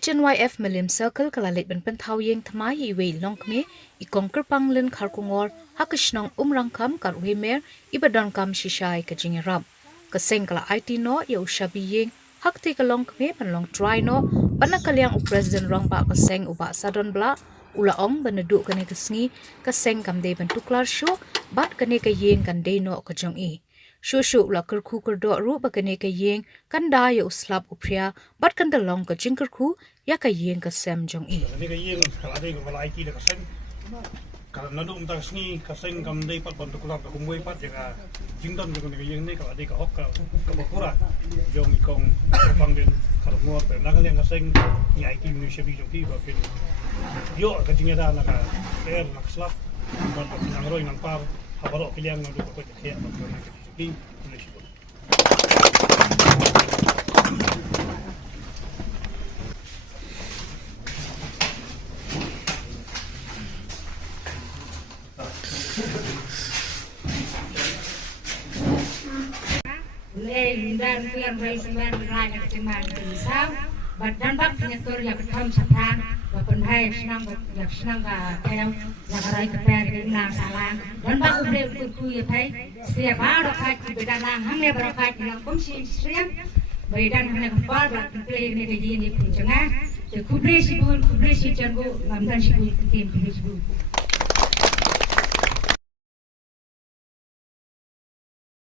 Hnyf Milim Circle kalalit ben pentau Ïing thamai iwe Longkmie ikong kerpang len kharkungor hakishnong Rangkam karwe mer iba Donkam shishai ka Jingiarap kaseng kala IT no ya ushabi Ïing hakti ka Longkmie pan long try no panakaliang u president rangba kaseng uba sadon bla ulaong beneduk kane kesngi kaseng kamde ben tuklar shu bat kane ka Ïing kan de no ka jong i Shushu la kerku kerdo ru bakane ka Ïing kan da ya uslap upria bat kan dalong ka jingkerku ya ka Ïing ka sem jong i. Ni ka Ïing kala de ka wala IT da kaseng kala nadu umta sni kaseng kam de pat bantu kulap ka kumwe pat ya jingdon ka Ïing ni kala de ka hok ka bakura jong ikong pang den kala muat pe na ka kaseng ni IT ni shabi jong ti ba pin yo ka jingada na ka per na slap ban ka nang roi nang par habaro kiliang nadu ko ka kya ba na ka Ïing lên dan pian rai semen rai nak ceman risau badan bak nyetor ya ketam satang bapen hai senang ya senang ka ayam ya rai keper na salang dan bak ubre ku ya thai sia ba ro khai ki bedanang hamne bro khai ki nang komsi sriam bedan hamne par bak play ne ke yin ni punchanga te kubre si jango namdan si tin